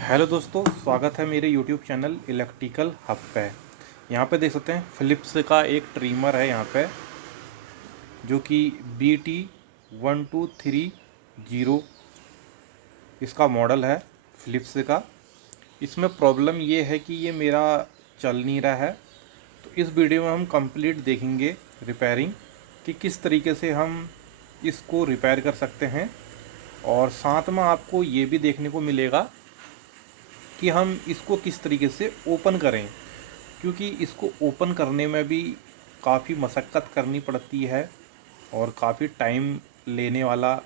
Hello दोस्तों, स्वागत है मेरे YouTube चैनल इलेक्ट्रिकल हब पे। यहाँ पे देख सकते हैं फ़िलिप्स का एक ट्रिमर है यहाँ पे, जो कि BT1230 इसका मॉडल है फ़िलिप्स का। इसमें प्रॉब्लम ये है कि ये मेरा चल नहीं रहा है। तो इस वीडियो में हम कंप्लीट देखेंगे रिपेयरिंग कि किस तरीके से हम इसको रिपेयर कर सकते हैं, और साथ में आपको ये भी देखने को मिलेगा कि हम इसको किस तरीके से ओपन करें, क्योंकि इसको ओपन करने में भी काफ़ी मशक्क़त करनी पड़ती है और काफ़ी टाइम लेने वाला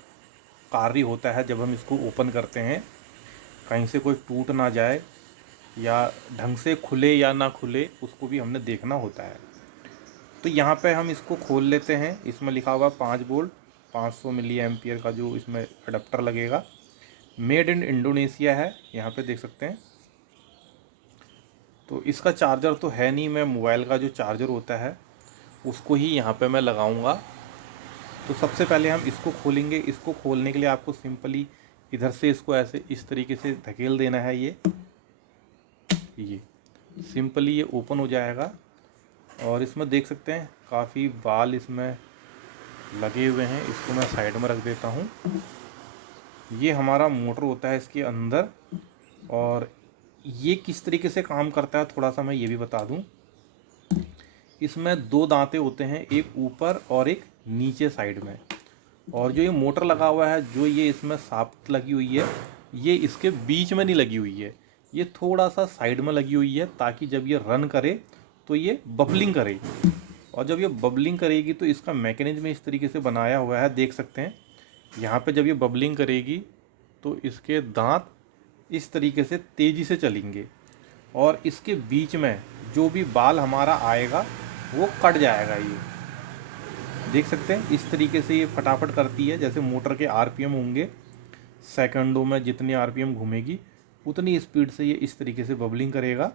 कार्य होता है। जब हम इसको ओपन करते हैं, कहीं से कोई टूट ना जाए या ढंग से खुले या ना खुले, उसको भी हमने देखना होता है। तो यहाँ पे हम इसको खोल लेते हैं। इसमें लिखा हुआ 5 वोल्ट 500 मिली एम्पियर का जो इसमें अडेप्टर लगेगा। मेड इन इंडोनेशिया है, यहाँ पे देख सकते हैं। तो इसका चार्जर तो है नहीं, मैं मोबाइल का जो चार्जर होता है उसको ही यहाँ पे मैं लगाऊंगा। तो सबसे पहले हम इसको खोलेंगे। इसको खोलने के लिए आपको सिंपली इधर से इसको ऐसे इस तरीके से धकेल देना है। ये सिंपली ये ओपन हो जाएगा। और इसमें देख सकते हैं काफ़ी बाल इसमें लगे हुए हैं। इसको मैं साइड में रख देता हूँ। ये हमारा मोटर होता है इसके अंदर, और ये किस तरीके से काम करता है थोड़ा सा मैं ये भी बता दूं। इसमें 2 दांते होते हैं, एक ऊपर और एक नीचे साइड में। और जो ये मोटर लगा हुआ है, जो ये इसमें शाफ्ट लगी हुई है, ये इसके बीच में नहीं लगी हुई है, ये थोड़ा सा साइड में लगी हुई है, ताकि जब ये रन करे तो ये बबलिंग करे। और जब ये बबलिंग करेगी तो इसका मैकेनिज्म इस तरीके से बनाया हुआ है, देख सकते हैं। यहाँ पे जब ये बबलिंग करेगी तो इसके दांत इस तरीके से तेज़ी से चलेंगे, और इसके बीच में जो भी बाल हमारा आएगा वो कट जाएगा। ये देख सकते हैं इस तरीके से ये फटाफट करती है। जैसे मोटर के आरपीएम होंगे, सेकंडों में जितनी आरपीएम घूमेगी उतनी स्पीड से ये इस तरीके से बबलिंग करेगा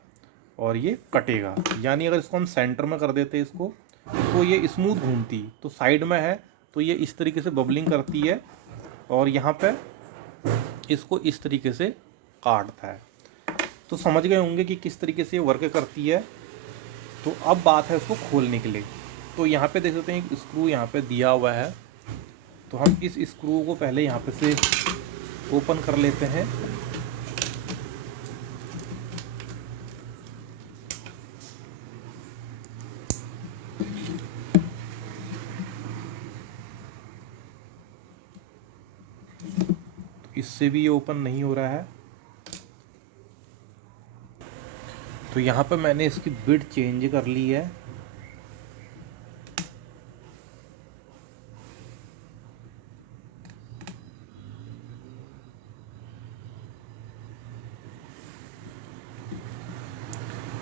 और ये कटेगा। यानी अगर इसको हम सेंटर में कर देते इसको, तो ये स्मूथ घूमती। तो साइड में है तो ये इस तरीके से बबलिंग करती है, और यहाँ पे इसको इस तरीके से काटता है। तो समझ गए होंगे कि किस तरीके से ये वर्क करती है। तो अब बात है इसको खोलने के लिए। तो यहाँ पे देख सकते हैं एक स्क्रू यहाँ पे दिया हुआ है। तो हम इस स्क्रू को पहले यहाँ पे से ओपन कर लेते हैं। तो इससे भी ये ओपन नहीं हो रहा है। तो यहाँ पे मैंने इसकी बिट चेंज कर ली है।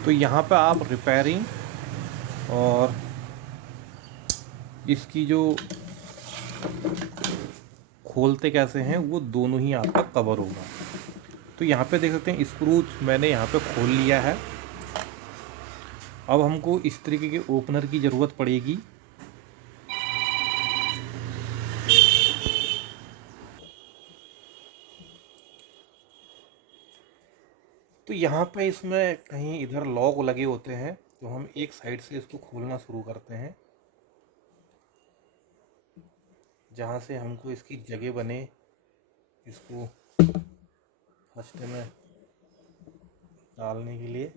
तो यहाँ पे आप रिपेयरिंग और इसकी जो खोलते कैसे हैं वो दोनों ही आपका कवर होगा। तो यहाँ पे देख सकते हैं स्क्रू मैंने यहाँ पे खोल लिया है। अब हमको इस तरीके के ओपनर की ज़रूरत पड़ेगी। तो यहाँ पे इसमें कहीं इधर लॉक लगे होते हैं, तो हम एक साइड से इसको खोलना शुरू करते हैं, जहाँ से हमको इसकी जगह बने इसको फर्स्ट में डालने के लिए।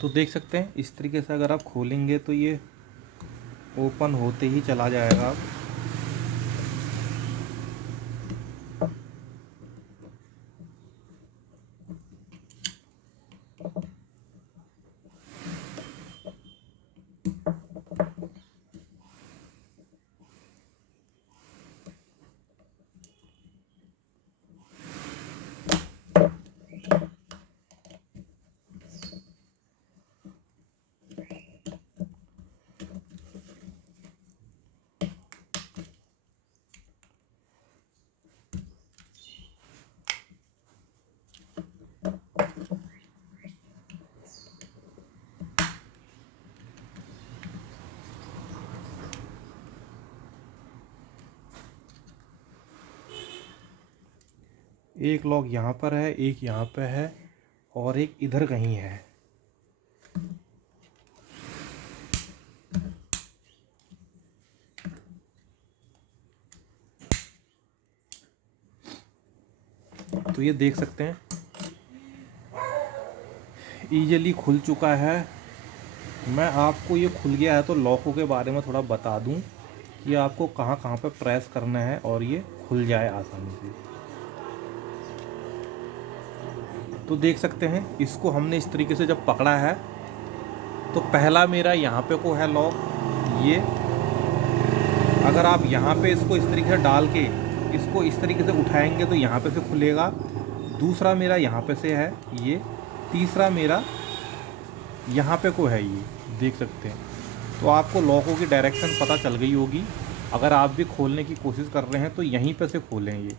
तो देख सकते हैं इस तरीके से अगर आप खोलेंगे तो ये ओपन होते ही चला जाएगा। आप एक लॉक यहाँ पर है, एक यहाँ पे है और एक इधर कहीं है। तो ये देख सकते हैं ईजिली खुल चुका है। मैं आपको ये खुल गया है तो लॉकों के बारे में थोड़ा बता दूं कि आपको कहाँ कहाँ पे प्रेस करना है और ये खुल जाए आसानी से। तो देख सकते हैं इसको हमने इस तरीके से जब पकड़ा है तो पहला मेरा यहाँ पे को है लॉक। ये अगर आप यहाँ पे इसको इस तरीके से डाल के इसको इस तरीके से उठाएंगे तो यहाँ पे से खुलेगा। दूसरा मेरा यहाँ पे से है ये। तीसरा मेरा यहाँ पे को है ये, देख सकते हैं। तो आपको लॉकों की डायरेक्शन पता चल गई होगी। अगर आप भी खोलने की कोशिश कर रहे हैं तो यहीं पे से खोलें। ये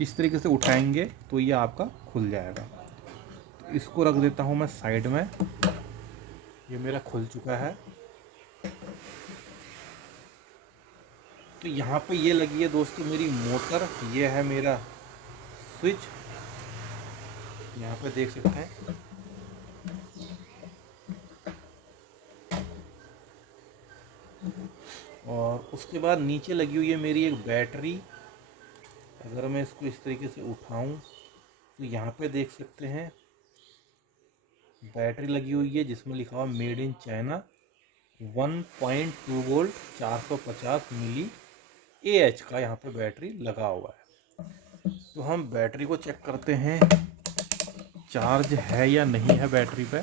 इस तरीके से उठाएंगे तो ये आपका खुल जाएगा। तो इसको रख देता हूँ मैं साइड में। ये मेरा खुल चुका है। तो यहाँ पे ये लगी है दोस्तों मेरी मोटर। ये है मेरा स्विच, यहाँ पे देख सकते हैं। और उसके बाद नीचे लगी हुई है मेरी एक बैटरी। अगर मैं इसको इस तरीके से उठाऊं तो यहाँ पे देख सकते हैं बैटरी लगी हुई है जिसमें लिखा हुआ made in China. 1.2 volt 450 milli AH का यहाँ पे बैटरी लगा हुआ है। तो हम बैटरी को चेक करते हैं चार्ज है या नहीं है बैटरी पे।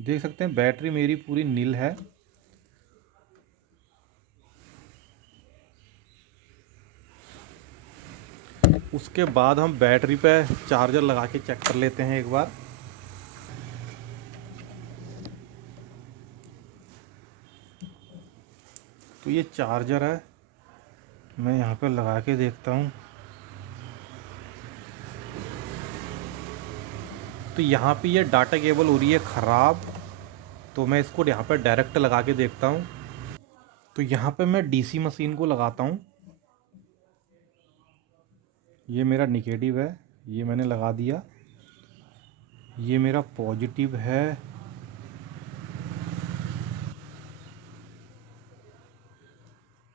देख सकते हैं बैटरी मेरी पूरी नील है। उसके बाद हम बैटरी पे चार्जर लगा के चेक कर लेते हैं एक बार। तो ये चार्जर है, मैं यहाँ पे लगा के देखता हूँ। तो यहाँ पे ये डाटा केबल हो रही है ख़राब। तो मैं इसको यहाँ पे डायरेक्ट लगा के देखता हूँ। तो यहाँ पे मैं DC मशीन को लगाता हूँ। ये मेरा निगेटिव है, ये मैंने लगा दिया। ये मेरा पॉजिटिव है।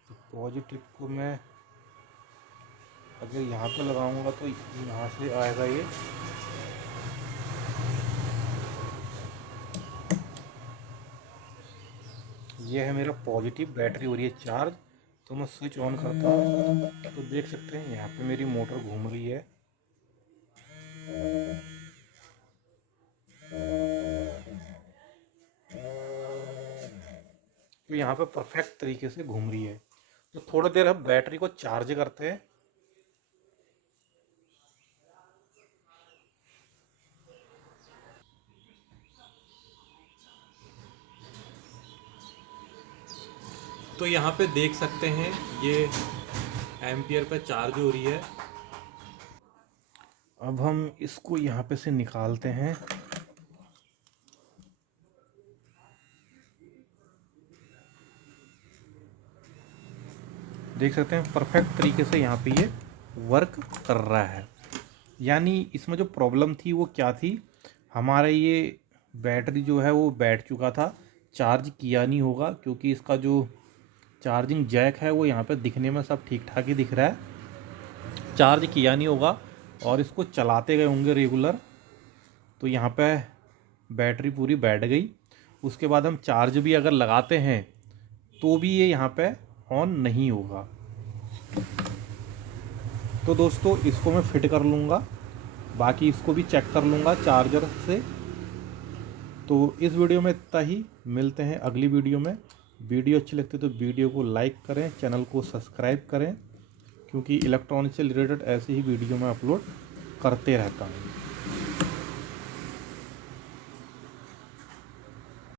तो पॉजिटिव को मैं अगर यहाँ पे लगाऊंगा तो यहाँ से आएगा ये। ये है मेरा पॉजिटिव, बैटरी हो रही है चार्ज। तो मैं स्विच ऑन करता हूँ तो देख सकते हैं यहाँ पे मेरी मोटर घूम रही है। तो यहाँ पे परफेक्ट तरीके से घूम रही है। तो थोड़ी देर हम बैटरी को चार्ज करते हैं। तो यहाँ पे देख सकते हैं ये एम्पियर पे चार्ज हो रही है। अब हम इसको यहाँ पे से निकालते हैं। देख सकते हैं परफेक्ट तरीके से यहाँ पे ये वर्क कर रहा है। यानी इसमें जो प्रॉब्लम थी वो क्या थी, हमारा ये बैटरी जो है वो बैठ चुका था, चार्ज किया नहीं होगा, क्योंकि इसका जो चार्जिंग जैक है वो यहाँ पे दिखने में सब ठीक ठाक ही दिख रहा है, चार्ज किया नहीं होगा और इसको चलाते गए होंगे रेगुलर, तो यहाँ पे बैटरी पूरी बैठ गई। उसके बाद हम चार्ज भी अगर लगाते हैं तो भी ये यहाँ पे ऑन नहीं होगा। तो दोस्तों इसको मैं फिट कर लूँगा, बाकी इसको भी चेक कर लूँगा चार्जर से। तो इस वीडियो में इतना ही, मिलते हैं अगली वीडियो में। वीडियो अच्छी लगती है तो वीडियो को लाइक करें, चैनल को सब्सक्राइब करें, क्योंकि इलेक्ट्रॉनिक से रिलेटेड ऐसे ही वीडियो मैं अपलोड करते रहता हूँ।